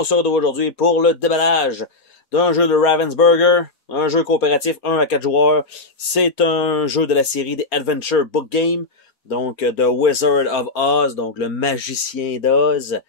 On se retrouve aujourd'hui pour le déballage d'un jeu de Ravensburger, un jeu coopératif 1 à 4 joueurs. C'est un jeu de la série des Adventure Book Game, donc The Wizard of Oz, donc le magicien d'Oz,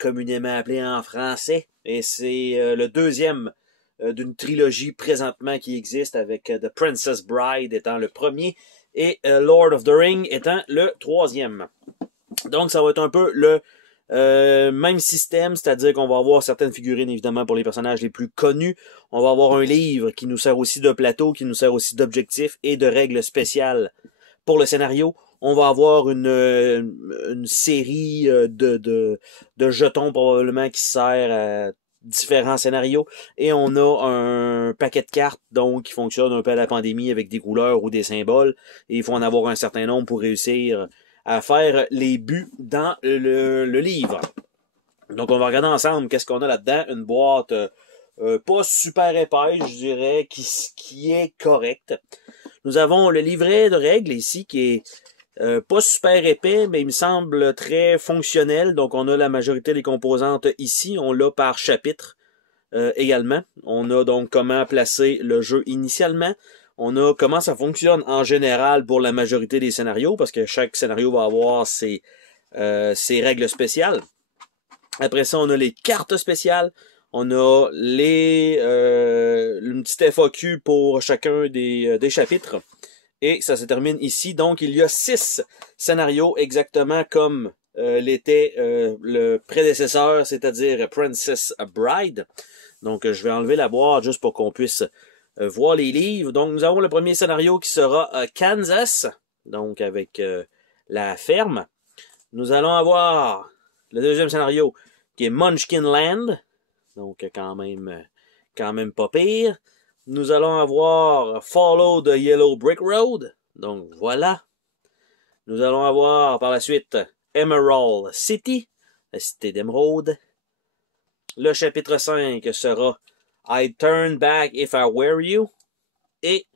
communément appelé en français. Et c'est le deuxième d'une trilogie présentement qui existe, avec The Princess Bride étant le premier et Lord of the Ring étant le troisième. Donc ça va être un peu le même système, c'est-à-dire qu'on va avoir certaines figurines évidemment pour les personnages les plus connus. On va avoir un livre qui nous sert aussi de plateau, qui nous sert aussi d'objectifs et de règles spéciales pour le scénario. On va avoir une série de jetons probablement qui sert à différents scénarios. Et on a un paquet de cartes donc qui fonctionne un peu à la pandémie avec des couleurs ou des symboles. Et il faut en avoir un certain nombre pour réussir à faire les buts dans le livre. Donc on va regarder ensemble qu'est-ce qu'on a là-dedans. Une boîte pas super épaisse, je dirais, qui est correcte. Nous avons le livret de règles ici qui est pas super épais, mais il me semble très fonctionnel. Donc on a la majorité des composantes ici. On l'a par chapitre également. On a donc comment placer le jeu initialement. On a comment ça fonctionne en général pour la majorité des scénarios, parce que chaque scénario va avoir ses règles spéciales. Après ça, on a les cartes spéciales. On a une petite FAQ pour chacun des chapitres. Et ça se termine ici. Donc, il y a 6 scénarios exactement comme l'était le prédécesseur, c'est-à-dire Princess Bride. Donc, je vais enlever la boîte juste pour qu'on puisse voir les livres. Donc, nous avons le premier scénario qui sera Kansas, donc avec la ferme. Nous allons avoir le deuxième scénario qui est Munchkin Land, donc quand même pas pire. Nous allons avoir Follow the Yellow Brick Road, donc voilà. Nous allons avoir par la suite Emerald City, la cité d'émeraude. Le chapitre 5 sera I'd Turn Back If I Were You. Et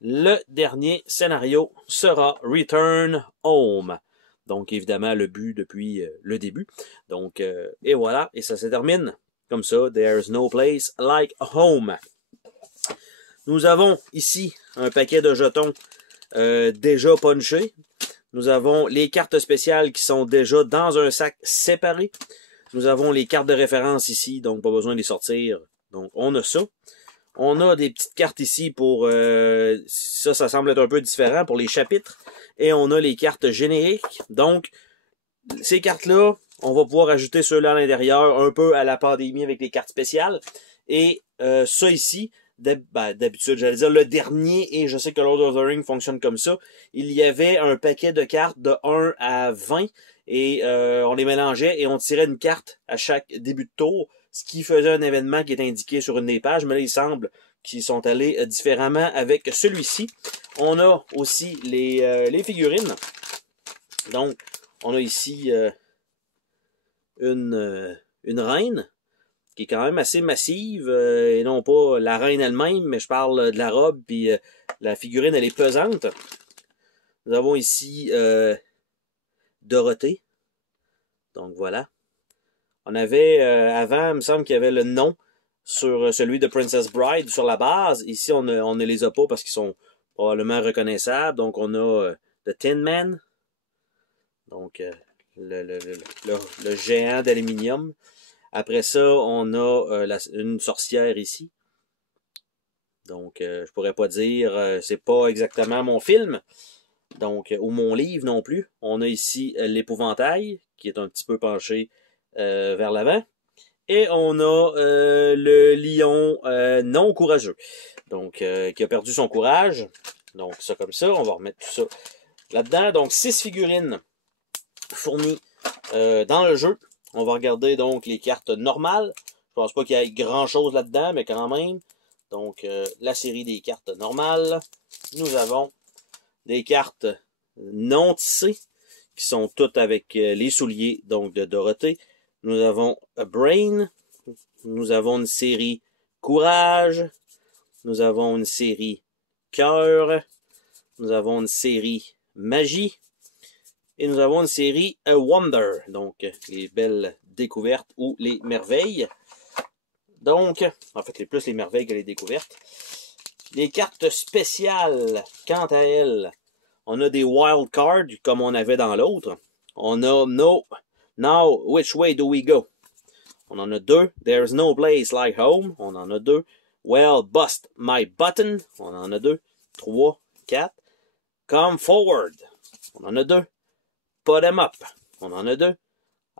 le dernier scénario sera Return Home. Donc, évidemment, le but depuis le début. Donc, et voilà. Et ça se termine comme ça. There's no place like home. Nous avons ici un paquet de jetons déjà punchés. Nous avons les cartes spéciales qui sont déjà dans un sac séparé. Nous avons les cartes de référence ici, donc pas besoin de les sortir. Donc, on a ça. On a des petites cartes ici pour... ça semble être un peu différent pour les chapitres. Et on a les cartes génériques. Donc, ces cartes-là, on va pouvoir ajouter ceux-là à l'intérieur, un peu à la pandémie avec les cartes spéciales. Et ça ici, d'habitude, j'allais dire le dernier, et je sais que Lord of the Ring fonctionne comme ça. Il y avait un paquet de cartes de 1 à 20. Et on les mélangeait et on tirait une carte à chaque début de tour, ce qui faisait un événement qui est indiqué sur une des pages, mais là, il semble qu'ils sont allés différemment avec celui-ci. On a aussi les figurines. Donc, on a ici une reine qui est quand même assez massive, et non pas la reine elle-même, mais je parle de la robe, puis la figurine, elle est pesante. Nous avons ici Dorothée. Donc voilà. On avait avant, il me semble qu'il y avait le nom sur celui de Princess Bride sur la base. Ici, on ne les a pas parce qu'ils sont probablement reconnaissables. Donc on a The Tin Man. Donc le géant d'aluminium. Après ça, on a une sorcière ici. Donc je pourrais pas dire, c'est pas exactement mon film. Donc, ou mon livre non plus. On a ici l'épouvantail, qui est un petit peu penché vers l'avant. Et on a le lion non courageux. Donc, qui a perdu son courage. Donc, ça comme ça. On va remettre tout ça là-dedans. Donc, 6 figurines fournies dans le jeu. On va regarder donc les cartes normales. Je pense pas qu'il y ait grand-chose là-dedans, mais quand même. Donc, la série des cartes normales. Nous avons des cartes non tissées, qui sont toutes avec les souliers donc de Dorothée. Nous avons A Brain. Nous avons une série Courage. Nous avons une série Cœur. Nous avons une série Magie. Et nous avons une série A Wonder, donc les belles découvertes ou les merveilles. Donc, en fait, plus les merveilles que les découvertes. Les cartes spéciales, quant à elles, on a des wild cards comme on avait dans l'autre. On a Now, Which Way Do We Go? On en a 2. There's No Place Like Home. On en a 2. Well, Bust My Button. On en a 2. 3, 4. Come Forward. On en a 2. Put 'em Up. On en a 2.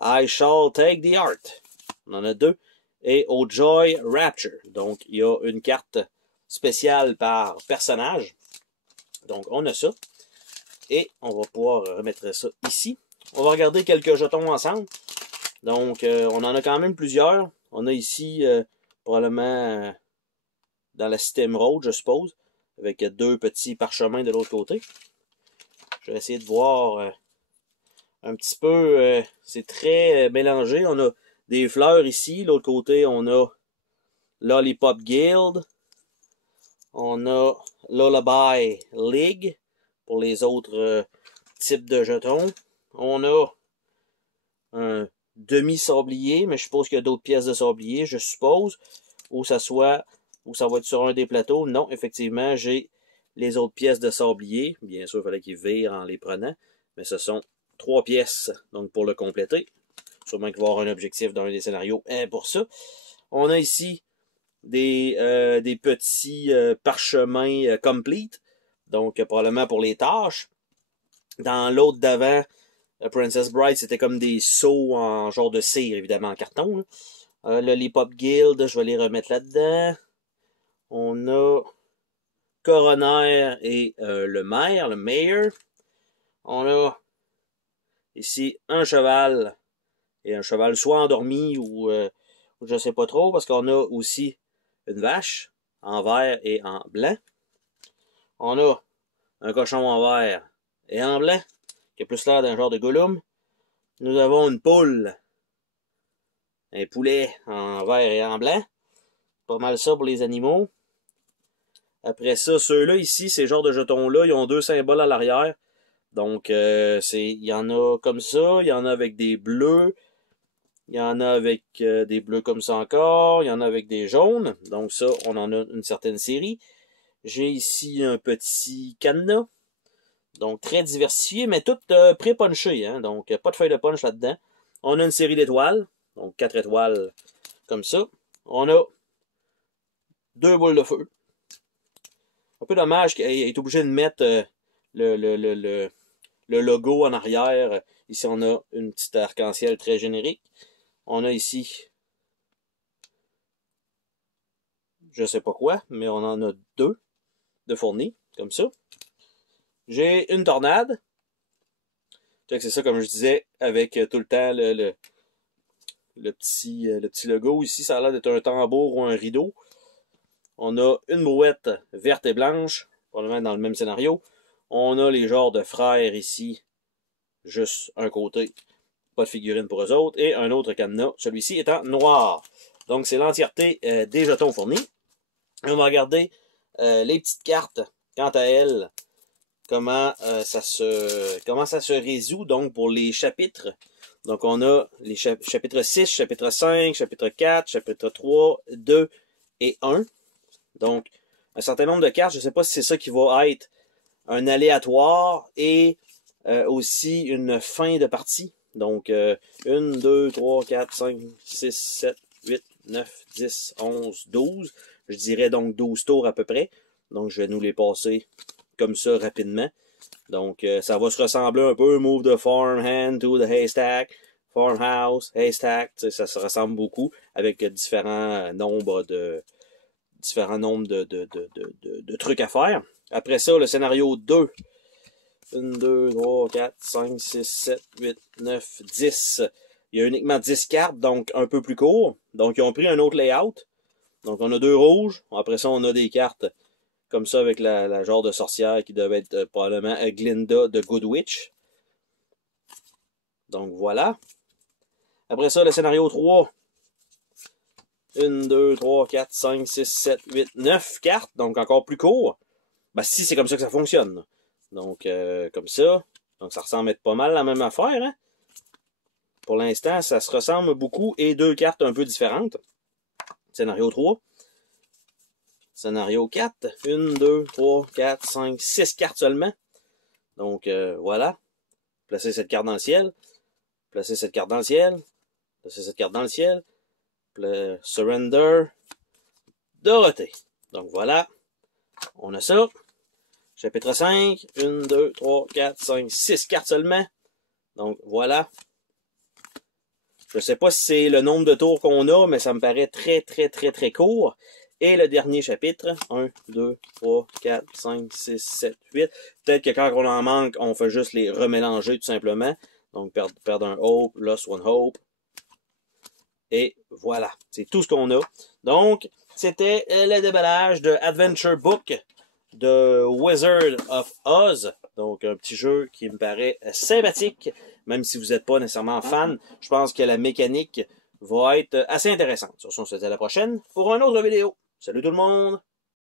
I Shall Take the Art. On en a 2. Et Oh Joy Rapture. Donc, il y a une carte spéciale par personnage. Donc, on a ça. Et on va pouvoir remettre ça ici. On va regarder quelques jetons ensemble. Donc, on en a quand même plusieurs. On a ici, probablement, dans la système Road, je suppose, avec 2 petits parchemins de l'autre côté. Je vais essayer de voir un petit peu. C'est très mélangé. On a des fleurs ici. L'autre côté, on a Lollipop Guild. On a Lullaby League pour les autres types de jetons. On a un demi-sablier, mais je suppose qu'il y a d'autres pièces de sablier, je suppose. Ou ça va être sur un des plateaux. Non, effectivement, j'ai les autres pièces de sablier. Bien sûr, il fallait qu'ils virent en les prenant. Mais ce sont 3 pièces, donc pour le compléter. Sûrement qu'il va y avoir un objectif dans un des scénarios pour ça. On a ici des petits parchemins complete. Donc, probablement pour les tâches. Dans l'autre d'avant, Princess Bride, c'était comme des seaux en genre de cire, évidemment, en carton. Le Lollipop Guild, je vais les remettre là-dedans. On a Coroner et le maire, le mayor. On a ici un cheval, et un cheval soit endormi ou je sais pas trop, parce qu'on a aussi une vache en vert et en blanc. On a un cochon en vert et en blanc, qui a plus l'air d'un genre de Gollum. Nous avons une poule, un poulet en vert et en blanc. Pas mal ça pour les animaux. Après ça, ceux-là ici, ces genres de jetons-là, ils ont 2 symboles à l'arrière. Donc, il y en a comme ça, il y en a avec des bleus, il y en a avec des bleus comme ça encore, il y en a avec des jaunes. Donc ça, on en a une certaine série. J'ai ici un petit cadenas. Donc, très diversifié, mais tout pré-punché. Hein? Donc, pas de feuille de punch là-dedans. On a une série d'étoiles. Donc, 4 étoiles comme ça. On a 2 boules de feu. Un peu dommage qu'il ait été obligé de mettre le logo en arrière. Ici, on a une petite arc-en-ciel très générique. On a ici, je sais pas quoi, mais on en a 2 de fournis, comme ça. J'ai une tornade. C'est ça, comme je disais, avec tout le temps le petit logo. Ici, ça a l'air d'être un tambour ou un rideau. On a une brouette verte et blanche, probablement dans le même scénario. On a les genres de frères ici, juste un côté, pas de figurine pour eux autres, et un autre cadenas, celui-ci étant noir. Donc, c'est l'entièreté des jetons fournis. On va regarder les petites cartes, quant à elles, comment ça se résout donc pour les chapitres. Donc, on a les chapitres 6, chapitre 5, chapitre 4, chapitre 3, 2 et 1. Donc, un certain nombre de cartes, je ne sais pas si c'est ça qui va être un aléatoire et aussi une fin de partie. Donc, 1, 2, 3, 4, 5, 6, 7, 8, 9, 10, 11, 12. Je dirais donc 12 tours à peu près. Donc, je vais nous les passer comme ça rapidement. Donc, ça va se ressembler un peu. Move the farmhand to the haystack. Farmhouse, haystack. Ça se ressemble beaucoup avec différents nombres de trucs à faire. Après ça, le scénario 2. 1, 2, 3, 4, 5, 6, 7, 8, 9, 10. Il y a uniquement 10 cartes, donc un peu plus court. Donc, ils ont pris un autre layout. Donc, on a 2 rouges. Après ça, on a des cartes comme ça avec la genre de sorcière qui devait être probablement Glinda de Good Witch. Donc, voilà. Après ça, le scénario 3. 1, 2, 3, 4, 5, 6, 7, 8, 9 cartes. Donc, encore plus court. Ben, si c'est comme ça que ça fonctionne. Donc, comme ça. Donc, ça ressemble à être pas mal la même affaire, hein? Pour l'instant, ça se ressemble beaucoup et 2 cartes un peu différentes. Scénario 3. Scénario 4. 1, 2, 3, 4, 5, 6 cartes seulement. Donc, voilà. Placez cette carte dans le ciel. Placez cette carte dans le ciel. Placez cette carte dans le ciel. Surrender. Dorothée. Donc, voilà. On a ça. Chapitre 5. 1, 2, 3, 4, 5, 6 cartes seulement. Donc, voilà. Je ne sais pas si c'est le nombre de tours qu'on a, mais ça me paraît très, très, très, très court. Et le dernier chapitre, 1, 2, 3, 4, 5, 6, 7, 8. Peut-être que quand on en manque, on fait juste les remélanger tout simplement. Donc, perdre un hope, lost one hope. Et voilà, c'est tout ce qu'on a. Donc, c'était le déballage de Adventure Book de Wizard of Oz. Donc, un petit jeu qui me paraît sympathique, même si vous n'êtes pas nécessairement fan. Je pense que la mécanique va être assez intéressante. Sur ce, on se dit à la prochaine pour une autre vidéo. Salut tout le monde!